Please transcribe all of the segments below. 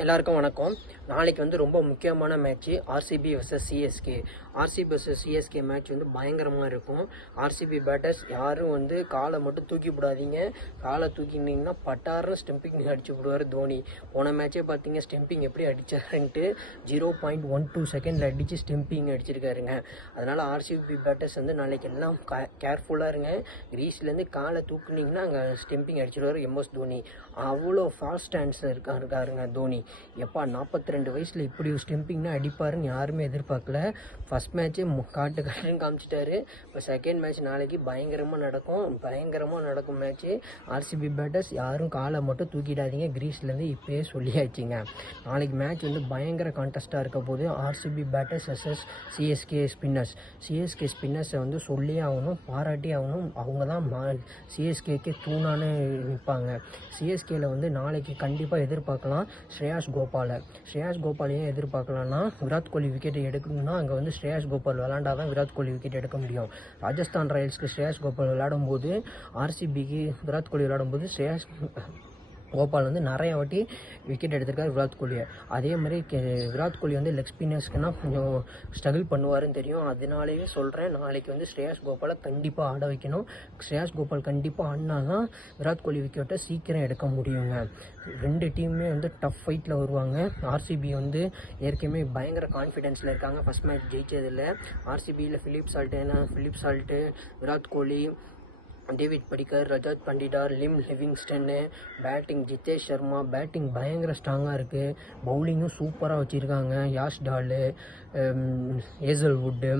எல்லாருக்கும் வணக்கம். நாளைக்கு வந்து ரொம்ப முக்கியமான match RCB vs CSK. RCB vs CSK match வந்து பயங்கரமாக இருக்கும். ஆர்சிபி பேட்டர்ஸ் யாரும் வந்து காலை மட்டும் தூக்கி விடாதீங்க. காலை தூக்கினீங்கன்னா பட்டாரம் ஸ்டெம்பிங் அடிச்சு விடுவார் தோனி. போன மேட்சே பார்த்தீங்க ஸ்டெம்பிங் எப்படி அடிச்சாருன்ட்டு 0.12 செகண்டில் அடித்து ஸ்டெம்பிங் அடிச்சிருக்காருங்க. அதனால் ஆர்சிபி பேட்டர்ஸ் வந்து நாளைக்கு எல்லாம் கேர்ஃபுல்லாக இருங்க. கிரீஸ்லேருந்து காலை தூக்குனீங்கன்னா அங்கே ஸ்டெம்பிங் அடிச்சிடுவார் எம்எஸ் தோனி. அவ்வளோ ஃபாஸ்ட் ஆன்சர் இருக்காருங்க தோனி. எப்பா 42 வயசில் இப்படி ஒரு ஸ்டெம்பிங்னா அடிப்பாருன்னு யாருமே எதிர்பார்க்கல. ஃபஸ்ட் மேட்ச்சே காட்டுன்னு காமிச்சிட்டாரு. இப்போ செகண்ட் மேட்ச் நாளைக்கு பயங்கரமாக நடக்கும் மேட்ச்சு. ஆர்சிபி பேட்டர்ஸ் யாரும் காலை மட்டும் தூக்கிடாதீங்க. கிரீஸ்லேருந்து இப்போயே சொல்லியாச்சுங்க. நாளைக்கு மேட்ச் வந்து பயங்கர கான்டெஸ்ட்டாக இருக்க போது RCB batters versus CSK spinners. CSK ஸ்பின்னர்ஸை வந்து சொல்லி ஆகணும், பாராட்டி ஆகணும். அவங்க தான் சிஎஸ்கேக்கே தூணானு நிற்பாங்க. சிஎஸ்கேல வந்து நாளைக்கு கண்டிப்பாக எதிர்பார்க்கலாம் ஸ்ரேயாஸ் கோபால். ஏன் எதிர்பார்க்கலாம்னா விராட் கோலி விக்கெட்டை எடுக்கணும்னா அங்கே வந்து ஸ்ரேயாஸ் கோபால் விளாண்டா தான் விராட் கோலி விக்கெட் எடுக்க முடியும். ராஜஸ்தான் ராயல்ஸ்க்கு ஸ்ரேயாஸ் கோபால் விளையாடும்போது, ஆர்சிபிக்கு விராட் கோலி விளையாடும்போது ஸ்ரேயாஸ் கோபால் வந்து நிறைய வாட்டி விக்கெட் எடுத்திருக்காரு விராட் கோலியை. அதே மாதிரி விராட் கோலி வந்து லெக் ஸ்பின்னர்ஸ்க்குன்னா கொஞ்சம் ஸ்ட்ரகிள் பண்ணுவாருன்னு தெரியும். அதனாலேயே சொல்கிறேன், நாளைக்கு வந்து ஸ்ரேயாஸ் கோபாலை கண்டிப்பாக ஆட வைக்கணும். ஸ்ரேயாஸ் கோபால் கண்டிப்பாக ஆடினா தான் விராட் கோலி விக்கெட்டை சீக்கிரம் எடுக்க முடியுங்க. ரெண்டு டீமுமே வந்து டஃப் ஃபைட்டில் வருவாங்க. ஆர்சிபி வந்து ஏற்கனவே பயங்கர கான்ஃபிடென்ஸில் இருக்காங்க. ஃபஸ்ட் மேட்ச் ஜெயிச்சதில்லை. ஆர்சிபியில் Philip Salt, Virat Kohli, David Padikkal, Rajat Patidar, Liam லிவிங்ஸ்டன்னு, பேட்டிங் ஜிதேஷ் சர்மா. பேட்டிங் பயங்கர ஸ்ட்ராங்காக இருக்குது. பவுலிங்கும் சூப்பராக வச்சுருக்காங்க. யாஷ் டாலு, ஏசல்வுட்டு,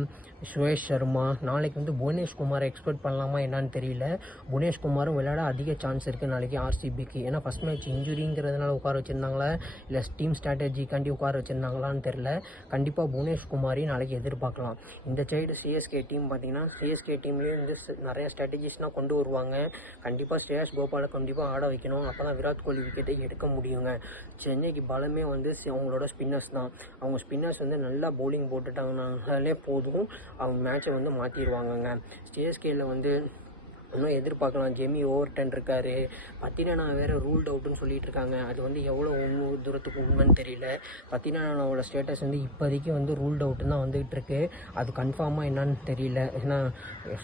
சுரேஷ் சர்மா. நாளைக்கு வந்து புவனேஷ்குமாரை எக்ஸ்பெக்ட் பண்ணலாமா என்னன்னு தெரியல. புவனேஷ்குமாரும் விளையாட அதிக சான்ஸ் இருக்குது நாளைக்கு ஆர்சிபிக்கு. ஏன்னா ஃபஸ்ட் மேட்ச் இன்ஜுரிங்கிறதுனால உட்கார வச்சுருந்தாங்களா இல்லை டீம் ஸ்ட்ராட்டஜிக்காண்டி உட்கார வச்சுருந்தாங்களான்னு தெரில. கண்டிப்பாக புவனேஷ்குமாரையும் நாளைக்கு எதிர்பார்க்கலாம். இந்த சைடு சிஎஸ்கே டீம் பார்த்திங்கன்னா சிஎஸ்கே டீம்லேயே வந்து நிறைய ஸ்ட்ராட்டஜிஸ்னால் கொண்டு வருவாங்க. கண்டிப்பாக ஸ்ரேயாஸ் கோபாலை கண்டிப்பாக ஆட வைக்கணும். அப்போ தான் விராட் கோலி விக்கெட்டை எடுக்க முடியுங்க. சென்னைக்கு பலமே வந்து அவங்களோட ஸ்பின்னர்ஸ் தான். அவங்க ஸ்பின்னர்ஸ் வந்து நல்லா பவுலிங் போட்டுட்டாங்கனாலே போதும், அவங்க மேட்சை வந்து மாற்றிடுவாங்கங்க. சிஎஸ்கேயில் வந்து இன்னும் எதிர்பார்க்கலாம். ஜெமி ஓவர்டன் இருக்கார். பத்திரனா வேறு ரூல்ட் அவுட்டுன்னு சொல்லிட்டு இருக்காங்க. அது வந்து எவ்வளோ தூரத்துக்கு உண்மைன்னு தெரியல. பத்திரனாவோட ஸ்டேட்டஸ் வந்து இப்போதைக்கு வந்து ரூல்ட் அவுட்டுன்னு தான் வந்துகிட்டு இருக்கு. அது கன்ஃபார்மாக என்னன்னு தெரியல. ஏன்னா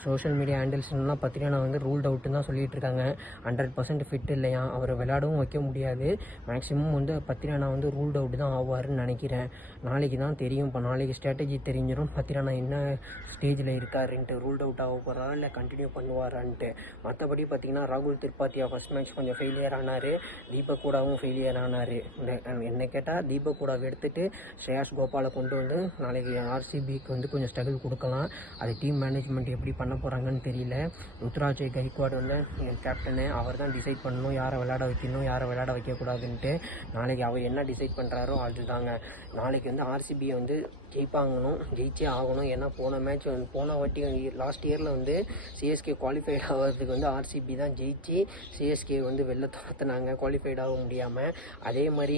சோஷியல் மீடியா ஹேண்டில்ஸ்லாம் பத்திரனா வந்து ரூல்ட் அவுட்டுன்னு தான் சொல்லிட்டு இருக்காங்க. 100% ஃபிட் இல்லையா, அவரை விளையாடவும் வைக்க முடியாது. மேக்ஸிமம் வந்து பத்திரனா வந்து ரூல்ட் அவுட் தான் ஆவாருன்னு நினைக்கிறேன். நாளைக்கு தான் தெரியும். இப்போ நாளைக்கு ஸ்ட்ராட்டஜி தெரிஞ்சிடும் பத்திரனா என்ன ஸ்டேஜில் இருக்காருன்ட்டு. ரூல்ட் அவுட் ஆக போகிறாரா இல்லை கண்டினியூ பண்ணுவாரான்னு. மற்றபடி பார்த்தீங்கன்னா ராகுல் திரிபாத்தியா ஃபஸ்ட் மேட்ச் கொஞ்சம் ஃபெயிலியர் ஆனார். தீபக் கூடாவும் ஃபெயிலியர் ஆனார். என்ன கேட்டால் தீபக் கூடாவை எடுத்துகிட்டு ஸ்ரேயாஸ் கோபாலை கொண்டு வந்து நாளைக்கு ஆர்சிபிக்கு வந்து கொஞ்சம் ஸ்ட்ரகிள் கொடுக்கலாம். அது டீம் மேனேஜ்மெண்ட் எப்படி பண்ண போகிறாங்கன்னு தெரியல. ருத்ராஜ் கைக்வாட் வந்து கேப்டனு, அவர் தான் டிசைட் பண்ணணும் யாரை விளையாட வைக்கணும் யாரை விளையாட வைக்கக்கூடாதுன்ட்டு. நாளைக்கு அவர் என்ன டிசைட் பண்ணுறாரோ அதுதாங்க. நாளைக்கு வந்து ஆர்சிபியை வந்து ஜெயிச்சே ஆகணும். ஏன்னா போன வாட்டி லாஸ்ட் இயரில் வந்து சிஎஸ்கே குவாலிஃபைட் ஆகிறதுக்கு வந்து ஆர்சிபி தான் ஜெயிச்சு சிஎஸ்கே வந்து வெளில தோற்றுனாங்க, குவாலிஃபைட் ஆக முடியாமல். அதே மாதிரி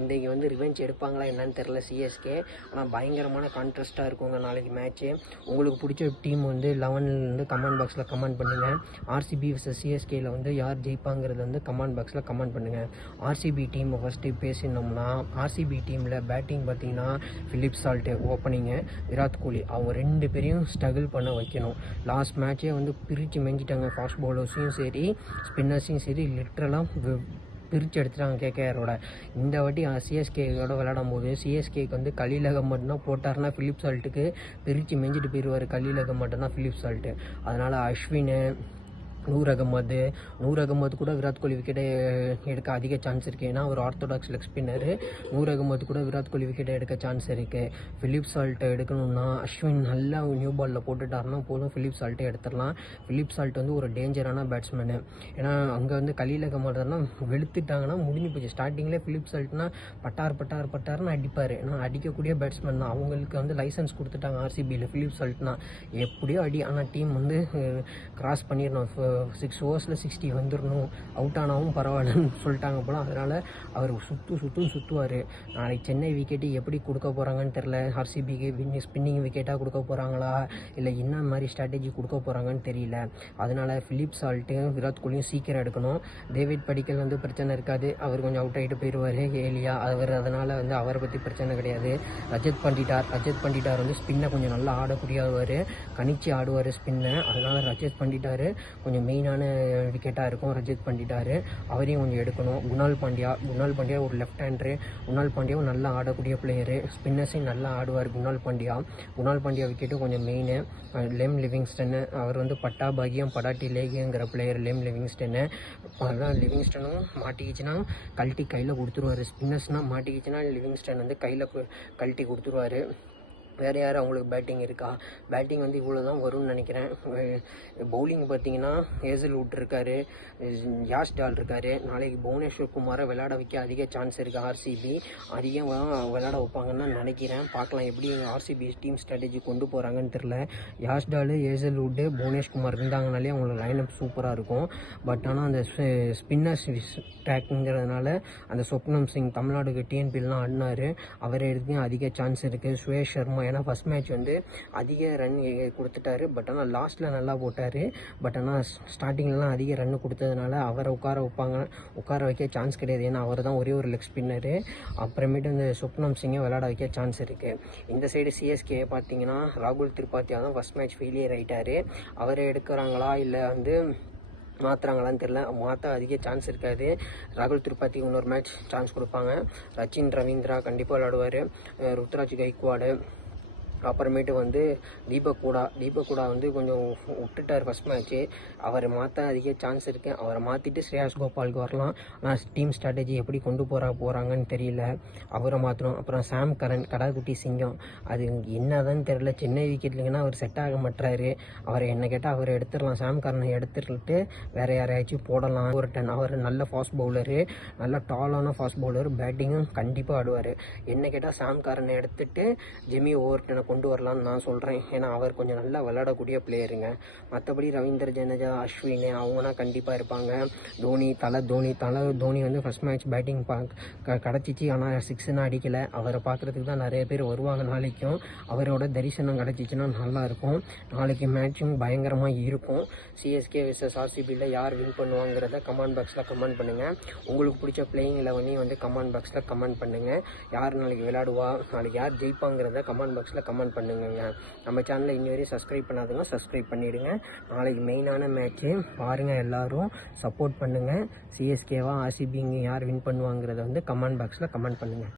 இன்றைக்கி வந்து ரிவெஞ்ச் எடுப்பாங்களா என்னன்னு தெரில சிஎஸ்கே. ஆனால் பயங்கரமான கான்ட்ராஸ்ட்டாக இருக்குங்க நாளைக்கு மேட்ச்சு. உங்களுக்கு பிடிச்ச டீம் வந்து 11 வந்து கமெண்ட் பாக்ஸில் கமெண்ட் பண்ணுங்கள். ஆர்சிபி vs சிஎஸ்கேயில் வந்து யார் ஜெயிப்பாங்கிறது வந்து கமெண்ட் பாக்ஸில் கமெண்ட் பண்ணுங்கள். ஆர்சிபி டீமை ஃபஸ்ட்டு பேசினோம்னா, ஆர்சிபி டீமில் பேட்டிங் பார்த்திங்கன்னா flip salt opening, Virat Kohli, அவங்க 2 பேரையும் ஸ்ட்ரகிள் பண்ண வைக்கணும். லாஸ்ட் மேட்சே வந்து பிரித்து மெஞ்சிட்டாங்க. ஃபாஸ்ட் பவுலர்ஸையும் சரி ஸ்பின்னர்ஸையும் சரி லிட்ரலாக பிரித்து எடுத்துட்டாங்க கேகேஆரோட. இந்த வாட்டி சிஎஸ்கேயோட விளையாடும் போது சிஎஸ்கேக்கு வந்து கலீல் அகமட் தான் போட்டார்னா ஃபிலிப் சால்ட்டுக்கு பிரித்து மெஞ்சிட்டு போயிடுவார். கலீல் அகமட் தான் ஃபிலிப் சால்ட்டு. அதனால் அஸ்வின், நூர் அகமது கூட விராட் கோலி விக்கெட்டை எடுக்க அதிக சான்ஸ் இருக்குது. ஏன்னா ஒரு orthodox leg spinner. Noor Ahmad கூட விராட் கோலி விக்கெட்டை எடுக்க சான்ஸ் இருக்குது. ஃபிலிப் சால்ட்டை எடுக்கணும்னா அஸ்வின் நல்லா நியூ பாலில் போட்டுட்டாருன்னா போதும், ஃபிலிப் சால்ட்டை எடுத்துடலாம். ஃபிலிப் சால்ட் வந்து ஒரு டேஞ்சரான பேட்ஸ்மேனு. ஏன்னா அங்கே வந்து கலீல் அகமது தான் வெளுத்துட்டாங்கன்னா முடிஞ்சு போச்சு. ஸ்டார்டிங்கில் ஃபிலிப் சால்ட்னா பட்டார்னு அடிப்பார். ஏன்னா அடிக்கக்கூடிய பேட்ஸ்மேன் தான். அவங்களுக்கு வந்து லைசன்ஸ் கொடுத்துட்டாங்க ஆர்சிபியில். ஃபிலிப் சால்ட்னா எப்படியோ அடி, ஆனால் டீம் வந்து கிராஸ் பண்ணிடணும். 6 ஓவர்ஸில் 60 வந்துடணும், அவுட் ஆனாலும் பரவாயில்லன்னு சொல்லிட்டாங்க போல. அதனால் அவர் சுற்றுவார். நாளைக்கு சென்னை விக்கெட்டு எப்படி கொடுக்க போகிறாங்கன்னு தெரில. ஆர்சிபிக்கு ஸ்பின்னிங் விக்கெட்டாக கொடுக்க போகிறாங்களா, இல்லை என்ன மாதிரி ஸ்ட்ராட்டஜி கொடுக்க போகிறாங்கன்னு தெரியல. அதனால் ஃபிலிப் சால்ட்டு விராட் கோலியும் சீக்கிரம் எடுக்கணும். டேவிட் படிக்கல் வந்து பிரச்சனை இருக்காது, அவர் கொஞ்சம் அவுட் ஆகிட்டு போயிடுவார் ஏலியா. அதனால் வந்து அவரை பற்றி பிரச்சனை கிடையாது. ரஜத் பண்டிட்டார் வந்து ஸ்பின்னை கொஞ்சம் நல்லா ஆடக்கூடியவர், கணிச்சு ஆடுவார் ஸ்பின்னை. அதனால் ரஜத் பண்டிட்டார் கொஞ்சம் மெயினான விக்கெட்டாக இருக்கும். ரஜத் பண்டிட்டார் அவரையும் கொஞ்சம் எடுக்கணும். குணால் பாண்டியா ஒரு லெஃப்ட் ஹேண்டரு. குணால் பாண்டியாவும் நல்லா ஆடக்கூடிய பிளேயரு, ஸ்பின்னர்ஸையும் நல்லா ஆடுவார் குணால் பாண்டியா விக்கெட்டும் கொஞ்சம் மெயின். லெம் லிவிங்ஸ்டன்னு அவர் வந்து பட்டா பாகியம் படாட்டி லேகியங்கிற பிளேயர் லெம் லிவிங்ஸ்டன்னு. அதான் லிவிங்ஸ்டனும் மாட்டிக்கிச்சுன்னா கழட்டி கையில் கொடுத்துருவார். ஸ்பின்னர்ஸ்னால் மாட்டிக்கிச்சுன்னா லிவிங்ஸ்டன் வந்து கையில் கழட்டி கொடுத்துருவார். வேறு யார் அவங்களுக்கு பேட்டிங் இருக்கா? பேட்டிங் வந்து இவ்வளோ தான் வரும்னு நினைக்கிறேன். பவுலிங் பார்த்தீங்கன்னா ஹேசல்வுட் இருக்கார், யாஷ்டால் இருக்கார். நாளைக்கு புவனேஸ்வர் குமாரை விளையாட வைக்க அதிக சான்ஸ் இருக்குது. ஆர்சிபி அதிகமாக விளையாட வைப்பாங்கன்னு நினைக்கிறேன். பார்க்கலாம் எப்படி ஆர்சிபி டீம் ஸ்ட்ராட்டஜி கொண்டு போகிறாங்கன்னு தெரில. யாஷ்டால், ஹேசல்வுட்டு, புவனேஷ்குமார் இருந்தாங்கனாலே அவங்களோட லைனப் சூப்பராக இருக்கும். பட் ஆனால் அந்த ஸ்பின்னர்ஸ் ட்ராக்குங்கிறதுனால அந்த சொப்னம் சிங் தமிழ்நாடுக்கு டிஎன்பிலாம் ஆடினார், அவரை எடுத்து அதிக சான்ஸ் இருக்குது. சுரேஷ் சர்மா ஏன்னா ஃபஸ்ட் மேட்ச் வந்து அதிக ரன் கொடுத்துட்டாரு, பட் ஆனால் லாஸ்ட்டில் நல்லா போட்டார். பட் ஆனால் ஸ்டார்டிங்லாம் அதிக ரன் கொடுத்ததுனால அவரை உட்கார வைக்க சான்ஸ் கிடையாது. ஏன்னா அவர் தான் ஒரே ஒரு லெக் ஸ்பின்னரு. அப்புறமேட்டு இந்த சொப்னம் சிங்கை விளையாட வைக்க சான்ஸ் இருக்குது. இந்த சைடு சிஎஸ்கே பார்த்தீங்கன்னா ராகுல் திரிபாத்தியா தான் ஃபஸ்ட் மேட்ச் ஃபெயிலியர் ஆகிட்டார். அவரை எடுக்கிறாங்களா இல்லை வந்து மாற்றுறாங்களான்னு தெரில. மாற்ற அதிக சான்ஸ் இருக்காது. ராகுல் திரிபாத்திக்கு இன்னொரு மேட்ச் சான்ஸ் கொடுப்பாங்க. ரச்சின் ரவீந்திரா கண்டிப்பாக விளையாடுவார். ருத்ராஜ் கைக்வாடு, அப்புறமேட்டு வந்து தீபக் கூடா வந்து கொஞ்சம் விட்டுட்டார் ஃபஸ்ட் மேட்ச்சு. அவரை மாற்ற அதிக சான்ஸ் இருக்குது. அவரை மாற்றிட்டு ஸ்ரேயாஸ் கோபாலுக்கு வரலாம். ஆனால் டீம் ஸ்ட்ராட்டஜி எப்படி கொண்டு போகிறாங்கன்னு தெரியல. அவரை மாற்றணும். அப்புறம் சாம் கரன் கடாக்குட்டி சிங்கம், அது என்னதான்னு தெரியல. சென்னை விக்கெட்லிங்கன்னா அவர் செட் ஆக மாட்டாரு. அவரை என்ன கேட்டால் அவரை எடுத்துடலாம். சாம் கரனை எடுத்துட்டு வேறு யாரையாச்சும் போடலாம். அவர் நல்ல ஃபாஸ்ட் பவுலரு, நல்ல டாலான ஃபாஸ்ட் பவுலர், பேட்டிங்கும் கண்டிப்பாக ஆடுவார். என்ன கேட்டால் சாம் கரனை எடுத்துட்டு ஜெமி ஓவர்டனை கொண்டு வரலான்னு நான் சொல்கிறேன். ஏன்னா அவர் கொஞ்சம் நல்லா விளையாடக்கூடிய பிளேயருங்க. மற்றபடி ரவீந்திர ஜடேஜா, அஸ்வின் அவங்கன்னா கண்டிப்பாக இருப்பாங்க. தோனி வந்து ஃபஸ்ட் மேட்ச் பேட்டிங் கிடச்சிச்சு, ஆனால் 6ன்னு அடிக்கலை. அவரை பார்க்குறதுக்கு தான் நிறைய பேர் வருவாங்க. நாளைக்கும் அவரோட தரிசனம் கிடச்சிச்சின்னா நல்லாயிருக்கும். நாளைக்கு மேட்சும் பயங்கரமாக இருக்கும். சிஎஸ்கே விசஸ் ஆர்சிபியில் யார் வின் பண்ணுவாங்கிறத கமெண்ட் பாக்ஸில் கமெண்ட் பண்ணுங்கள். உங்களுக்கு பிடிச்ச பிளேயிங் 11 வந்து கமெண்ட் பாக்ஸில் கமெண்ட் பண்ணுங்கள். யார் நாளைக்கு விளையாடுவா, நாளைக்கு யார் ஜெயிப்பாங்கிறத கமெண்ட் பாக்ஸில் கமெண்ட் பண்ணுங்க. நம்ம சேனலை இன்னி வரையும் சப்ஸ்கிரைப் பண்ணாதுங்க, சப்ஸ்கிரைப் பண்ணிவிடுங்க. நாளைக்கு மெயினான மேட்ச்சு பாருங்கள், எல்லோரும் சப்போர்ட் பண்ணுங்கள். சிஎஸ்கேவா ஆர்சிபிங்க யார் வின் பண்ணுவாங்கிறத வந்து கமெண்ட் பாக்ஸில் கமெண்ட் பண்ணுங்கள்.